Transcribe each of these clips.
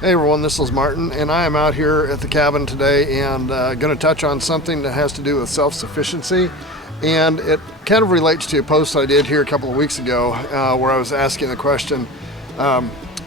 Hey everyone, this is Martin, and I am out here at the cabin today and going to touch on something that has to do with self-sufficiency. And it kind of relates to a post I did here a couple of weeks ago where I was asking the question,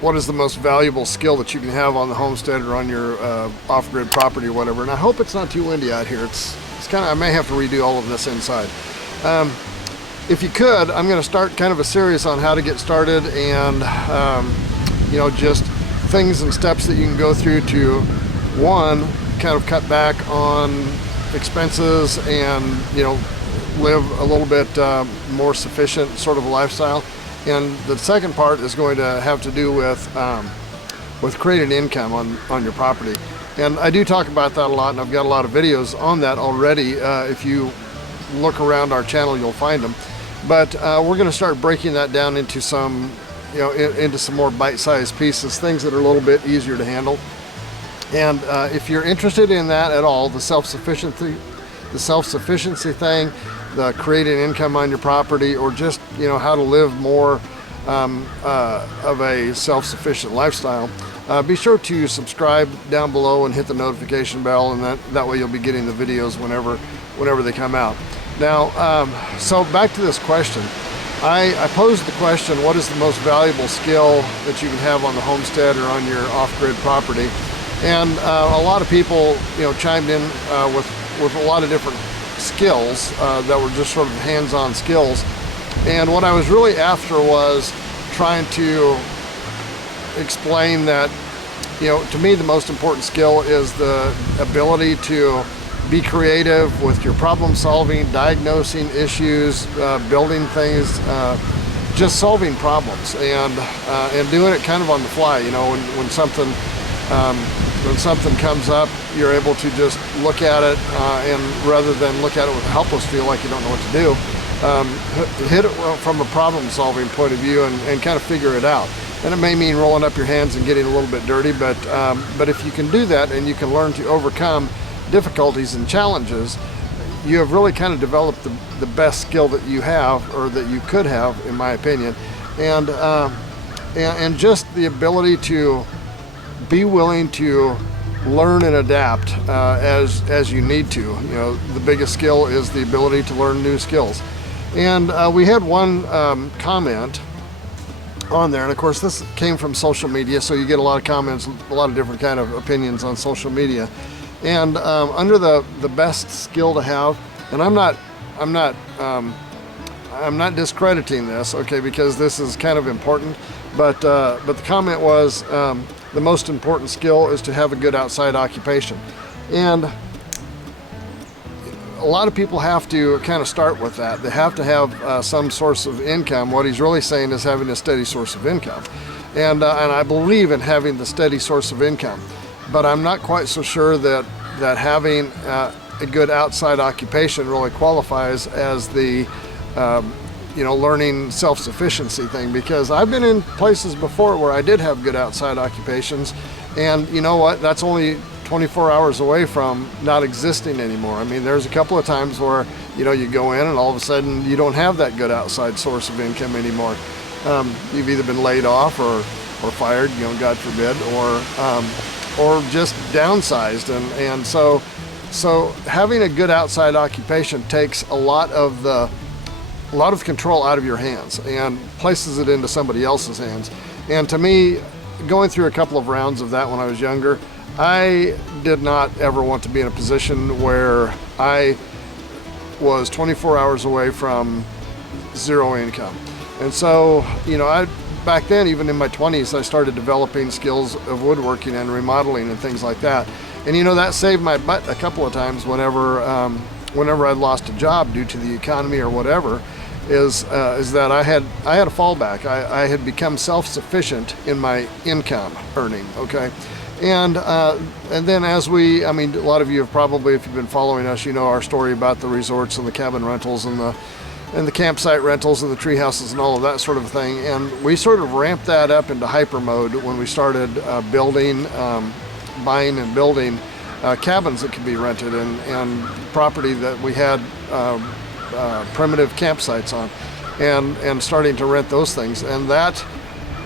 what is the most valuable skill that you can have on the homestead or on your off-grid property or whatever. And I hope it's not too windy out here. It's kind of, I may have to redo all of this inside. If you could, I'm going to start kind of a series on how to get started and just things and steps that you can go through to, one, kind of cut back on expenses and live a little bit more sufficient sort of a lifestyle. And the second part is going to have to do with creating income on your property. And I do talk about that a lot, and I've got a lot of videos on that already. If you look around our channel, you'll find them. But we're going to start breaking that down into some into some more bite-sized pieces, things that are a little bit easier to handle. And if you're interested in that at all, the self-sufficiency thing, the creating income on your property, or just how to live more of a self-sufficient lifestyle, be sure to subscribe down below and hit the notification bell, and that way you'll be getting the videos whenever they come out. Now, so back to this question. I posed the question, what is the most valuable skill that you can have on the homestead or on your off-grid property? And a lot of people chimed in with a lot of different skills that were just sort of hands-on skills. And what I was really after was trying to explain that, to me the most important skill is the ability to be creative with your problem solving, diagnosing issues, building things, just solving problems, and doing it kind of on the fly. When something comes up, you're able to just look at it and rather than look at it with a helpless feel like you don't know what to do, hit it from a problem solving point of view and kind of figure it out. And it may mean rolling up your hands and getting a little bit dirty, but if you can do that and you can learn to overcome difficulties and challenges, you have really kind of developed the best skill that you have, or that you could have, in my opinion. And just the ability to be willing to learn and adapt as you need to. The biggest skill is the ability to learn new skills. And we had one comment on there, and of course this came from social media, so you get a lot of comments, a lot of different kind of opinions on social media. And under the best skill to have, and I'm not discrediting this, okay, because this is kind of important, but the comment was the most important skill is to have a good outside occupation. And a lot of people have to kind of start with that. They have to have some source of income. What he's really saying is having a steady source of income, and I believe in having the steady source of income. But I'm not quite so sure that having a good outside occupation really qualifies as the learning self-sufficiency thing, because I've been in places before where I did have good outside occupations, and you know what, that's only 24 hours away from not existing anymore. I mean, there's a couple of times where you go in and all of a sudden you don't have that good outside source of income anymore. You've either been laid off or fired, God forbid, or just downsized, and so having a good outside occupation takes a lot of control out of your hands and places it into somebody else's hands. And to me, going through a couple of rounds of that when I was younger, I did not ever want to be in a position where I was 24 hours away from zero income. And so back then, even in my 20s, I started developing skills of woodworking and remodeling and things like that. And that saved my butt a couple of times whenever I lost a job due to the economy or whatever, is that I had a fallback. I had become self-sufficient in my income earning, okay? And then a lot of you have probably, if you've been following us, our story about the resorts and the cabin rentals and the campsite rentals and the tree houses and all of that sort of thing. And we sort of ramped that up into hyper mode when we started buying and building cabins that could be rented and property that we had primitive campsites on, and starting to rent those things. And that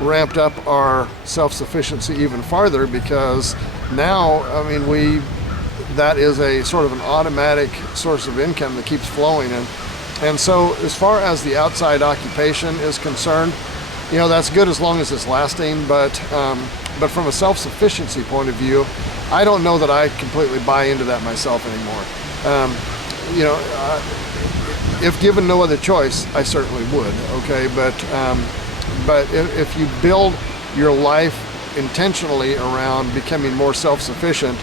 ramped up our self-sufficiency even farther, because now, I mean, that is a sort of an automatic source of income that keeps flowing. And so as far as the outside occupation is concerned, you know, that's good as long as it's lasting, but from a self-sufficiency point of view, I don't know that I completely buy into that myself anymore. You know, if given no other choice, I certainly would, okay? But if you build your life intentionally around becoming more self-sufficient,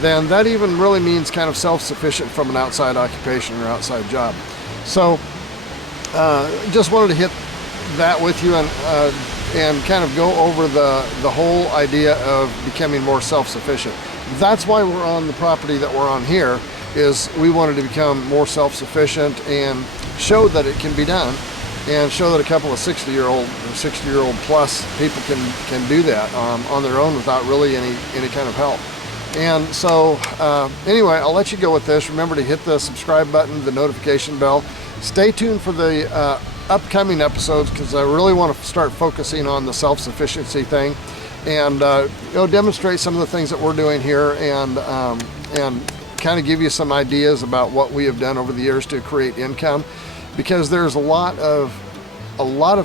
then that even really means kind of self-sufficient from an outside occupation or outside job. So just wanted to hit that with you and kind of go over the whole idea of becoming more self-sufficient. That's why we're on the property that we're on here, is we wanted to become more self-sufficient and show that it can be done, and show that a couple of 60-year-old plus people can do that on their own without really any kind of help. And so anyway, I'll let you go with this. Remember to hit the subscribe button, the notification bell. Stay tuned for the upcoming episodes, because I really want to start focusing on the self-sufficiency thing, and you know, demonstrate some of the things that we're doing here, and kind of give you some ideas about what we have done over the years to create income, because there's a lot of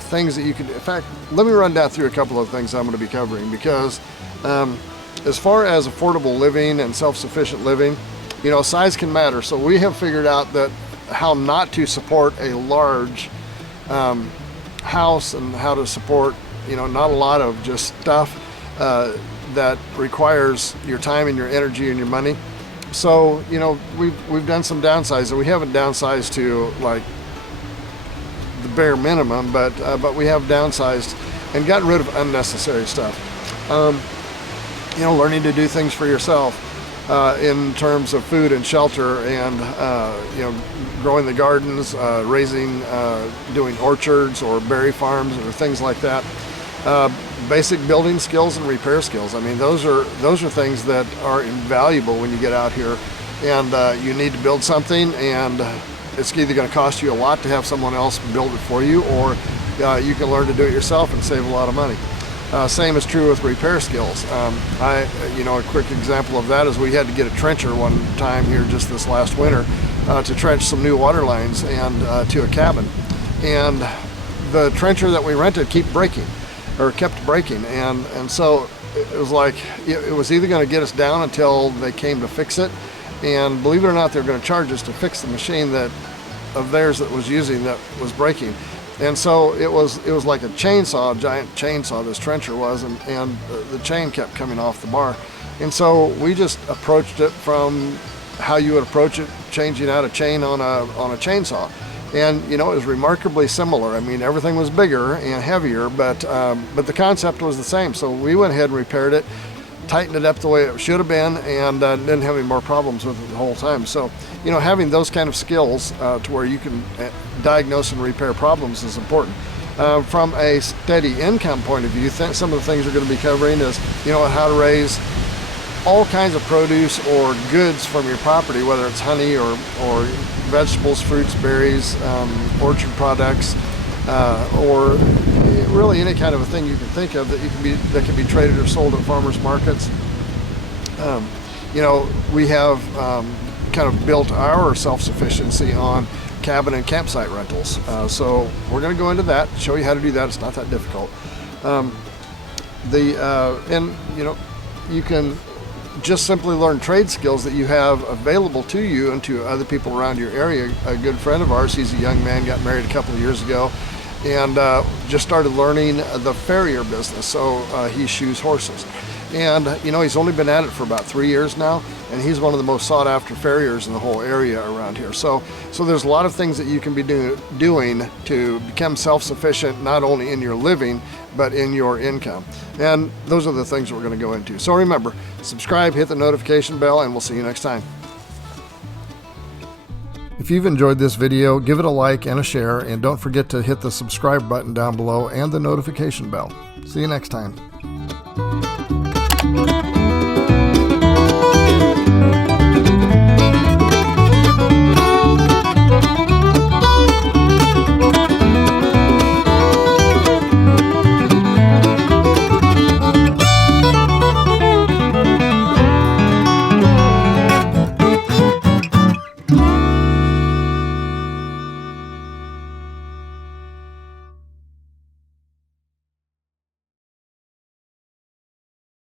things that you can. In fact, let me run down through a couple of things I'm going to be covering, because as far as affordable living and self-sufficient living, you know, size can matter. So we have figured out that how not to support a large house, and how to support, you know, not a lot of just stuff that requires your time and your energy and your money. So, you know, we've done some downsizing. We haven't downsized to like the bare minimum, but we have downsized and gotten rid of unnecessary stuff. You know, learning to do things for yourself in terms of food and shelter, and you know, growing the gardens, raising, doing orchards or berry farms or things like that. Basic building skills and repair skills. I mean, those are things that are invaluable when you get out here, and you need to build something, and it's either going to cost you a lot to have someone else build it for you, or you can learn to do it yourself and save a lot of money. Same is true with repair skills. You know, a quick example of that is we had to get a trencher one time here just this last winter to trench some new water lines and to a cabin, and the trencher that we rented kept breaking, and so it was like it was either going to get us down until they came to fix it, and believe it or not, they were going to charge us to fix the machine of theirs that was using that was breaking. And so it was like a chainsaw, a giant chainsaw, this trencher was, and the chain kept coming off the bar. And so we just approached it from how you would approach it, changing out a chain on a chainsaw. And you know, it was remarkably similar. I mean, everything was bigger and heavier, but the concept was the same. So we went ahead and repaired it, tightened it up the way it should have been, and didn't have any more problems with it the whole time. So, you know, having those kind of skills to where you can diagnose and repair problems is important. From a steady income point of view, some of the things we're going to be covering is, you know, how to raise all kinds of produce or goods from your property, whether it's honey or vegetables, fruits, berries, orchard products, or really any kind of a thing you can think of that can be traded or sold at farmers markets. You know, we have kind of built our self-sufficiency on cabin and campsite rentals. So we're going to go into that, show you how to do that. It's not that difficult. And you know, you can just simply learn trade skills that you have available to you and to other people around your area. A good friend of ours, he's a young man, got married a couple of years ago, and just started learning the farrier business. So he shoes horses. And you know, he's only been at it for about 3 years now, and he's one of the most sought after farriers in the whole area around here. So there's a lot of things that you can be doing to become self-sufficient, not only in your living, but in your income. And those are the things we're going to go into. So remember, subscribe, hit the notification bell, and we'll see you next time. If you've enjoyed this video, give it a like and a share, and don't forget to hit the subscribe button down below and the notification bell. See you next time.